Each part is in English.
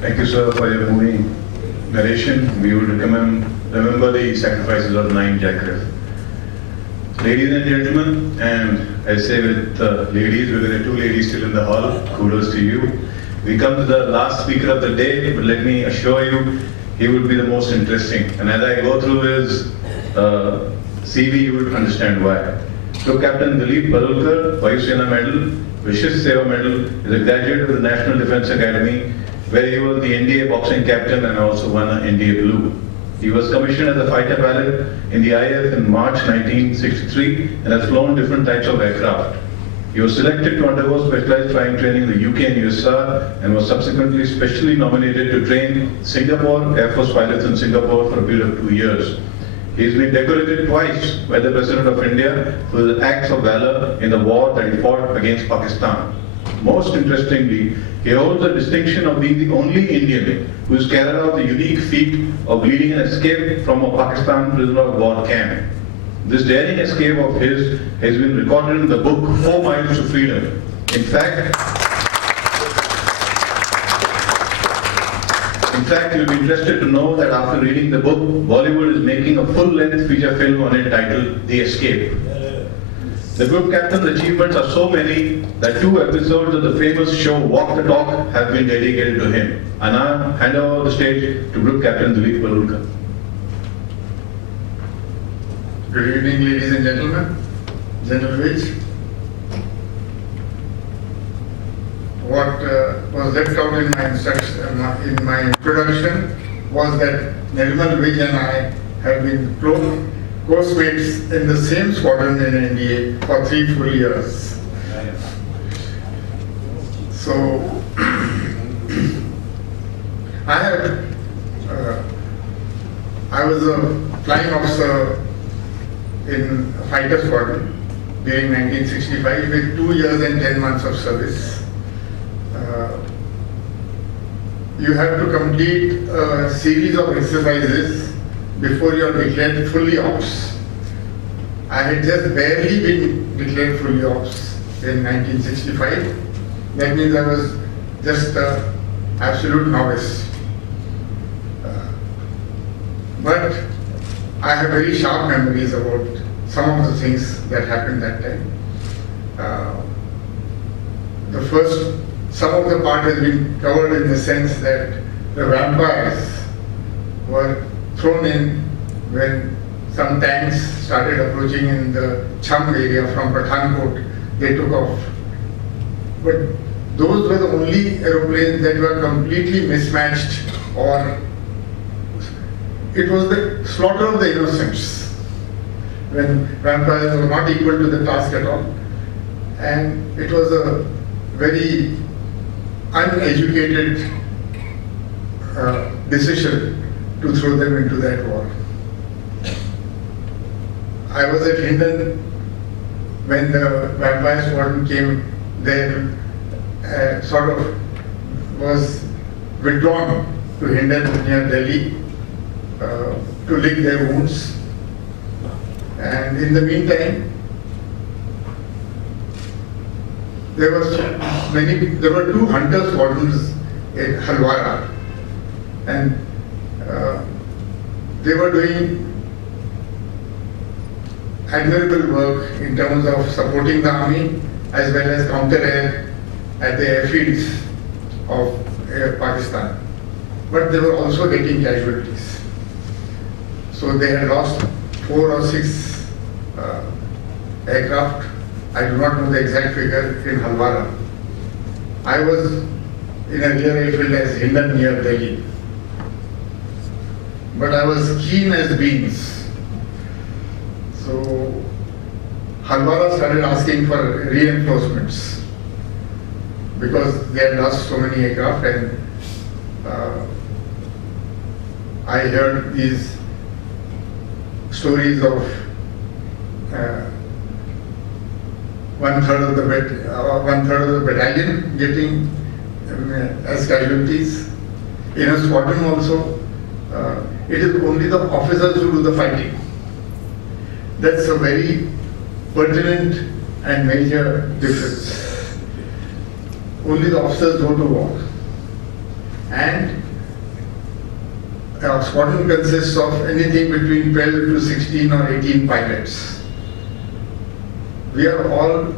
Thank you, sir, for your moving narration. We will remember the sacrifices of 9 Jackraff. Ladies and gentlemen, and I say with ladies, because there are 2 ladies still in the hall, kudos to you. We come to the last speaker of the day, but let me assure you, he would be the most interesting. And as I go through his CV, you will understand why. So Captain Dilip Barulkar, Vayu Sena Medal, Vishish Seva Medal, is a graduate of the National Defence Academy, where he was the NDA boxing captain and also won an NDA blue. He was commissioned as a fighter pilot in the IAF in March 1963 and has flown different types of aircraft. He was selected to undergo specialized flying training in the UK and USSR and was subsequently specially nominated to train Singapore Air Force pilots in Singapore for a period of 2 years. He has been decorated twice by the President of India for his acts of valor in the war that he fought against Pakistan. Most interestingly, he holds the distinction of being the only Indian who has carried out the unique feat of leading an escape from a Pakistan prisoner of war camp. This daring escape of his has been recorded in the book 4 Miles to Freedom. In fact, you'll be interested to know that after reading the book, Bollywood is making a full-length feature film on it titled The Escape. The group captain's achievements are so many that 2 episodes of the famous show Walk the Talk have been dedicated to him. I now hand over the stage to Group Captain Dilip Barulkar. Good evening, ladies and gentlemen. General Vij. What was left out in my introduction was that Nirmal Vij and I have been course mates in the same squadron in NDA for 3 full years. So, I was a flying officer in a fighter squadron during 1965 with 2 years and 10 months of service. You have to complete a series of exercises before you are declared fully ops. I had just barely been declared fully ops in 1965. That means I was just an absolute novice. But I have very sharp memories about some of the things that happened that time. Some of the part has been covered in the sense that the vampires were thrown in when some tanks started approaching in the Cham area from Pathankot. They took off. But those were the only aeroplanes that were completely mismatched, or it was the slaughter of the innocents when vampires were not equal to the task at all. And it was a very uneducated decision to throw them into that war. I was at Hindon when the vampire squadron came there, sort of was withdrawn to Hindon near Delhi to lick their wounds. And in the meantime, there were 2 hunter squadrons in Halwara, and they were doing admirable work in terms of supporting the army as well as counter-air at the airfields of Pakistan. But they were also getting casualties. So they had lost 4 or 6 aircraft. I do not know the exact figure in Halwara. I was in a rear airfield as Hindon near Delhi. But I was keen as beans. So Halwara started asking for reinforcements because they had lost so many aircraft, and I heard these stories of 1/3 of the battalion getting as casualties. In a squadron also, it is only the officers who do the fighting. That's a very pertinent and major difference. Only the officers go to war. And our squadron consists of anything between 12 to 16 or 18 pilots. We are all,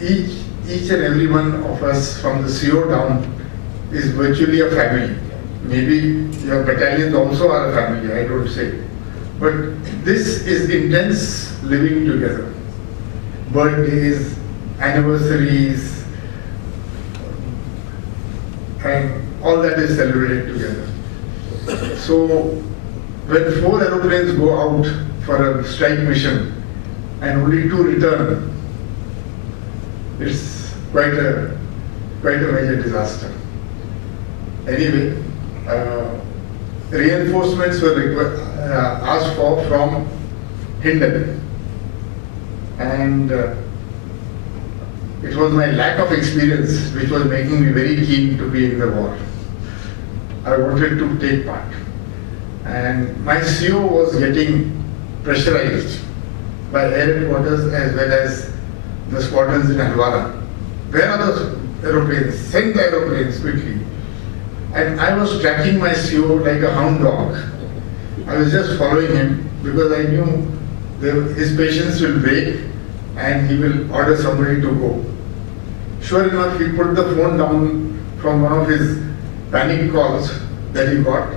each and every one of us from the CO down is virtually a family. Maybe your battalions also are a family, I don't say. But this is intense living together. Birthdays, anniversaries, and all that is celebrated together. So when 4 aeroplanes go out for a strike mission and only 2 return, it's quite a major disaster. Anyway, reinforcements were asked for from Hindon, and it was my lack of experience which was making me very keen to be in the war. I wanted to take part, and my CO was getting pressurized by air headquarters as well as the squadrons in Halwara. Where are the aeroplanes? Send the aeroplanes quickly. And I was tracking my CO like a hound dog. I was just following him because I knew his patience will break and he will order somebody to go. Sure enough, he put the phone down from one of his panic calls that he got,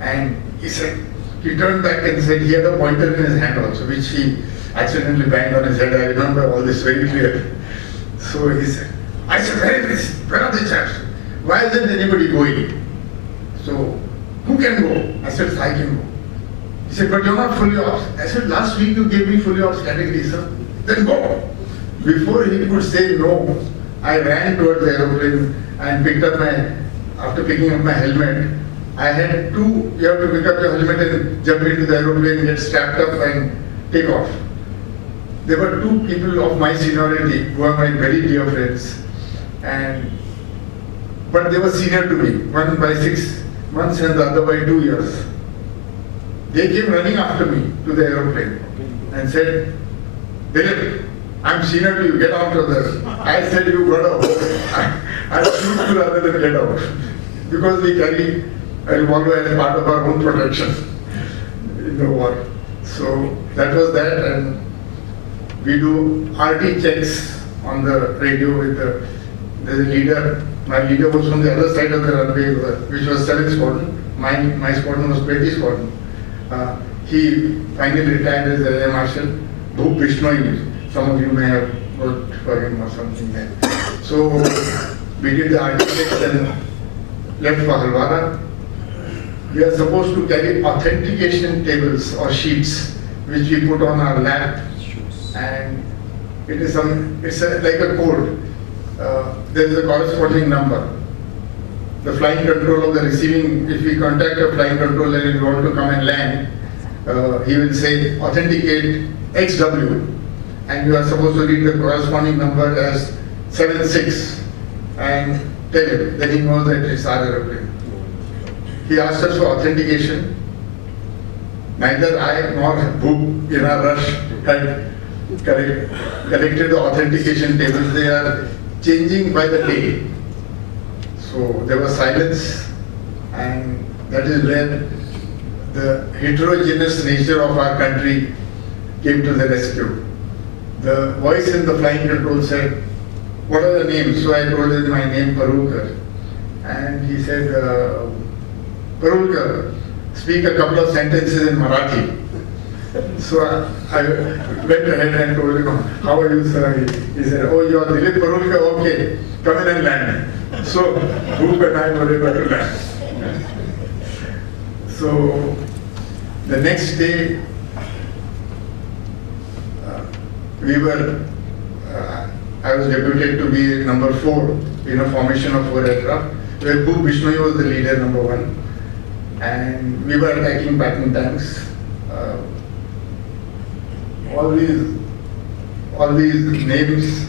and he turned back and said he had a pointer in his hand also, which he accidentally banged on his head. I remember all this very clearly. So he said, I said, where are the chaps? Why isn't anybody going? So, who can go? I said, I can go. He said, but you're not fully off. I said, last week you gave me fully off category, sir. Then go. Before he could say no, I ran towards the aeroplane and picked up after picking up my helmet, I had you have to pick up your helmet and jump into the aeroplane, get strapped up and take off. There were 2 people of my seniority who are my very dear friends, but they were senior to me, one by 6 months and the other by 2 years. They came running after me to the aeroplane and said, Dilip, I'm senior to you, get out of there. I said, you got out. I choose to rather than get out. Because we carry a revolver as part of our own protection in the war. So that was that, and we do RT checks on the radio with the leader. My leader was from the other side of the runway, which was 7th Squadron. My squadron was 20th Squadron. He finally retired as Air Marshal. Bhup Bishnoi, some of you may have worked for him or something there. So we did the RT checks and left for Halwara. We are supposed to carry authentication tables or sheets which we put on our lap, and it's like a code. There is a corresponding number. The flying control of the receiving, if we contact a flying controller and we want to come and land, he will say authenticate XW, and you are supposed to read the corresponding number as 76 and tell him, then he knows that it's our aeroplane. He asked us for authentication. Neither I nor Bhup in our rush had collected the authentication tables. They are changing by the day. So there was silence, and that is where the heterogeneous nature of our country came to the rescue. The voice in the flying control said, what are the names? So I told him my name, Parulkar. And he said, Parulkar, speak a couple of sentences in Marathi. So I went ahead and told him, how are you, sir? He said, oh, you are Dilip Parulkar, okay, come in and land. So Bhup and I were able to land. So the next day, I was deputed to be number 4 in a formation of 4 aircraft, where Bhup Bishnoi was the leader, number 1. And we were attacking Patton tanks. All these names,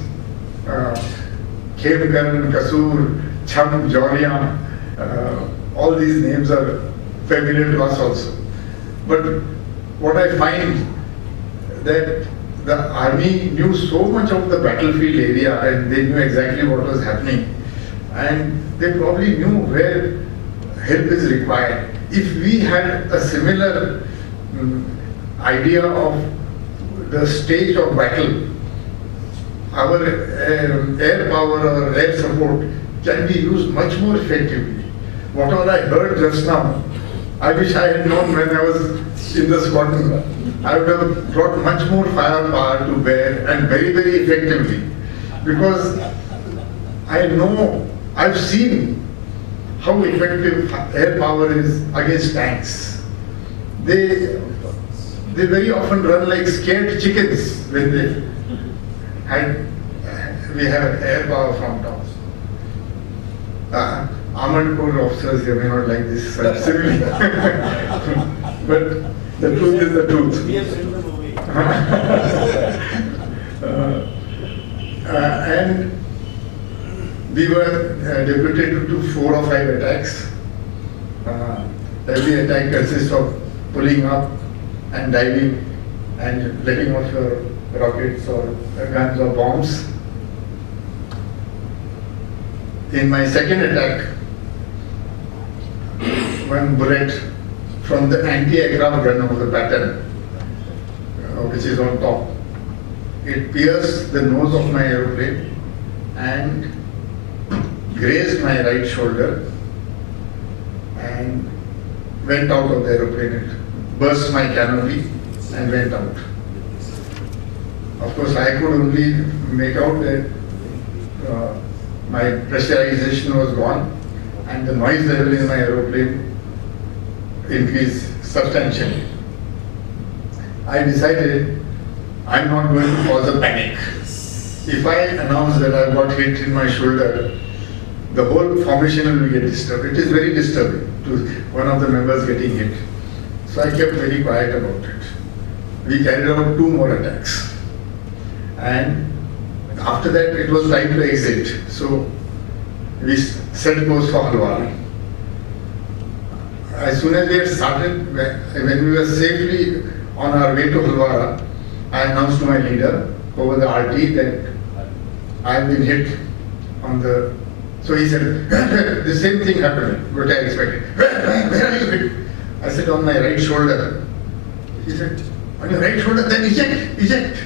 Khemkaran, Kasur, Cham, Jauria, all these names are familiar to us also. But what I find that the army knew so much of the battlefield area, and they knew exactly what was happening, and they probably knew where help is required. If we had a similar idea of the stage of battle, our air power or air support can be used much more effectively. Whatever I heard just now, I wish I had known when I was in the squadron. I would have brought much more firepower to bear, and very, very effectively. Because I know, I've seen how effective air power is against tanks. They very often run like scared chickens when we have air power from top. Armored corps officers here may not like this simile, but the truth is the truth. We have seen the movie. And we were deputed to 4 or 5 attacks. Every attack consists of pulling up and diving and letting off your rockets or guns or bombs. In my second attack, one bullet from the anti-aircraft gun of the pattern, which is on top, it pierced the nose of my aeroplane and grazed my right shoulder and went out of the aeroplane. It burst my canopy and went out. Of course, I could only make out that my pressurization was gone and the noise level in my aeroplane increased substantially. I decided I'm not going to cause a panic. If I announce that I got hit in my shoulder, the whole formation will get disturbed. It is very disturbing to one of the members getting hit. So I kept very quiet about it. We carried out 2 more attacks. And after that, it was time to exit. So we set course for Halwara. As soon as we had started, when we were safely on our way to Halwara, I announced to my leader over the RT that I have been hit on the. So he said, the same thing happened, what I expected. Where are you hit? I said, on my right shoulder. He said, on your right shoulder, then eject, eject.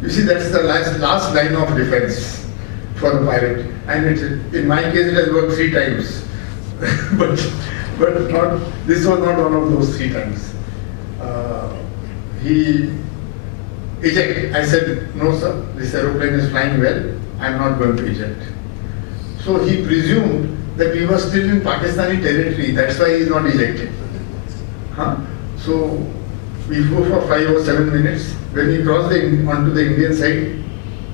You see, that's the last line of defense for the pilot. And in my case, it has worked 3 times. but not, this was not one of those 3 times. He eject. I said, no sir, this aeroplane is flying well, I'm not going to eject. So he presumed that we were still in Pakistani territory, that's why he is not ejecting. So we flew for 5 or 7 minutes. When we crossed onto the Indian side,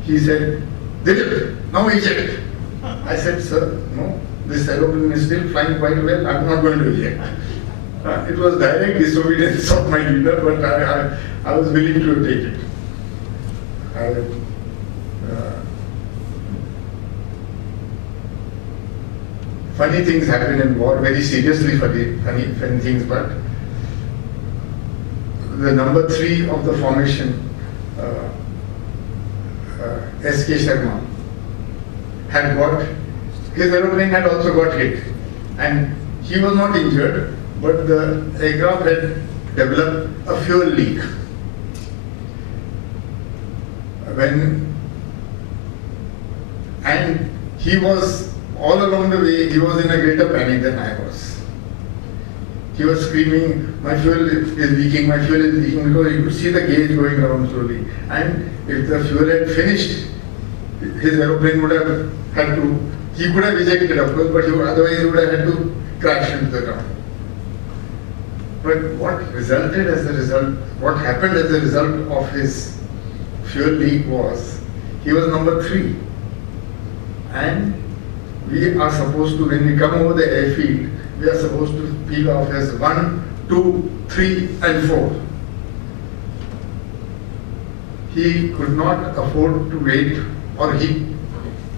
he said, Dilip, now eject. I said, sir, no, this aeroplane is still flying quite well, I'm not going to eject. It was direct disobedience of my leader, but I was willing to take it. Funny things happen in war, very seriously funny things, but the number 3 of the formation, S.K. Sharma, had his aeroplane had also got hit, and he was not injured, but the aircraft had developed a fuel leak. And he was, all along the way, he was in a greater panic than I was. He was screaming, my fuel is leaking, my fuel is leaking, because you could see the gauge going down slowly. And if the fuel had finished, his aeroplane would have had to, he could have ejected, of course, but otherwise he would have had to crash into the ground. But what happened as a result of his fuel leak was, he was number 3. And we are supposed to, when we come over the airfield, we are supposed to peel off as 1, 2, 3, and 4. He could not afford to wait, or he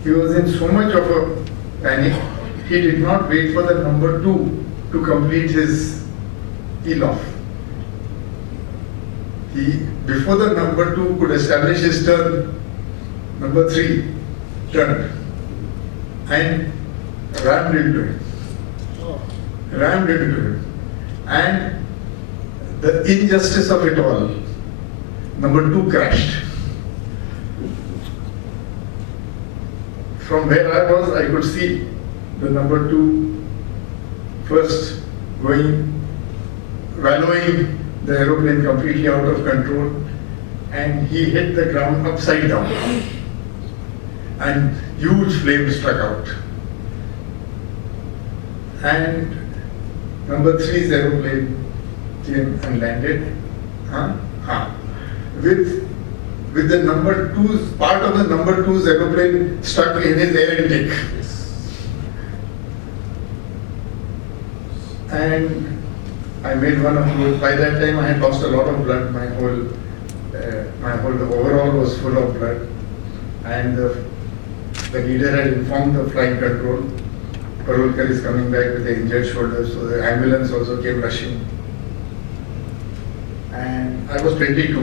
was in so much of a panic, he did not wait for the number 2 to complete his peel off. Before the number 2 could establish his turn, number 3 turned and rammed into him. rammed into him. And the injustice of it all, number 2 crashed. From where I was, I could see the number 2 first wallowing the aeroplane completely out of control, and he hit the ground upside down. And huge flames struck out. And number 3's aeroplane came and landed. With the number 2's, part of the number 2's aeroplane stuck in his air intake. And I made one of, by that time I had lost a lot of blood. My whole overall was full of blood. And the leader had informed the flight control. Parolkar is coming back with the injured shoulder, so the ambulance also came rushing. And I was 22.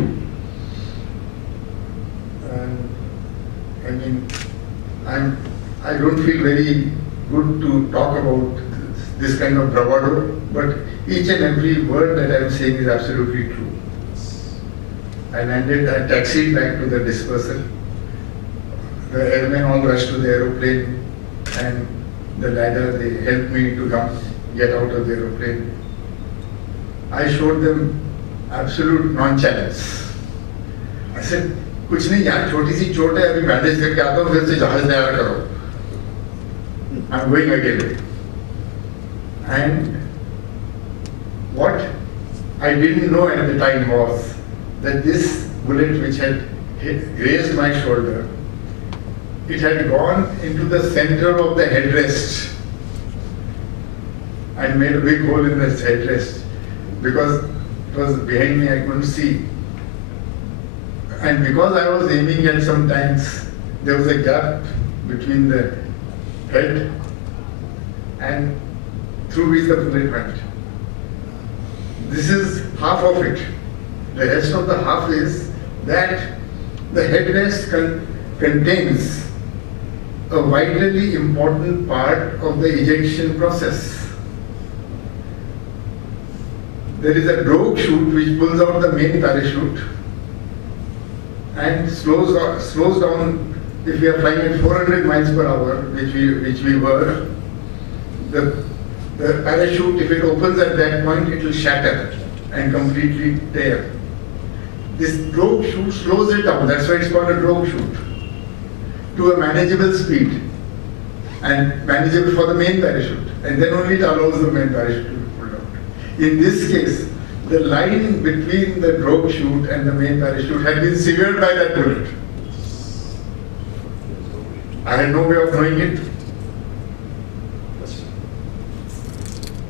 And I mean, I don't feel very good to talk about this kind of bravado, but each and every word that I am saying is absolutely true. I taxied back to the dispersal. The airmen all rushed to the aeroplane, and the ladder, they helped me to get out of the aeroplane. I showed them absolute nonchalance. I said, कुछ नहीं यार, छोटी सी चोट है, अभी bandage करके आता हूँ, फिर से जहाज तैयार करो. I'm going again. And what I didn't know at the time was that this bullet which had grazed my shoulder, it had gone into the center of the headrest and made a big hole in the headrest. Because it was behind me, I couldn't see. And because I was aiming at some tanks, there was a gap between the head and through which the bullet went. This is half of it. The rest of the half is that the headrest contains a vitally important part of the ejection process. There is a drogue chute which pulls out the main parachute and slows down. If we are flying at 400 miles per hour, which we were, the parachute, if it opens at that point, it will shatter and completely tear. This drogue chute slows it down. That's why it's called a drogue chute, to a manageable speed and manageable for the main parachute, and then only it allows the main parachute to be pulled out. In this case, the line between the drogue chute and the main parachute had been severed by that bullet. I had no way of knowing it.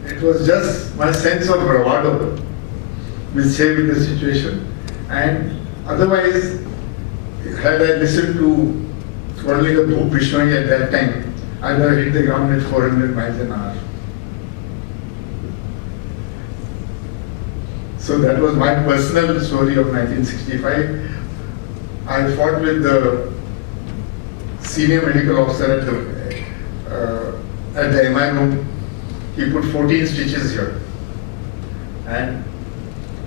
It was just my sense of bravado which saved the situation, and otherwise, had I listened to only the Bhoop Bishnoi at that time, I would have hit the ground at 400 miles an hour. So that was my personal story of 1965. I fought with the senior medical officer at the MI room. He put 14 stitches here. And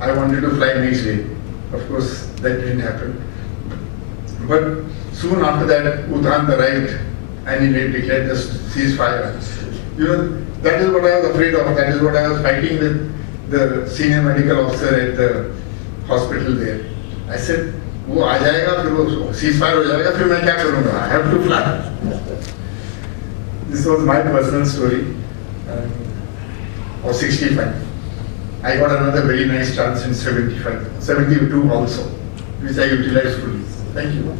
I wanted to fly next day. Of course, that didn't happen. But soon after that, Uttarakhand arrived and he declared the ceasefire. You know, that is what I was afraid of. That is what I was fighting with the senior medical officer at the hospital there. I said, वो आ जाएगा, फिर वो ceasefire हो जाएगा, फिर मैं क्या करूँगा? I have to fly. This was my personal story of 65. I got another very nice chance in 72 also, which I utilized fully. Thank you.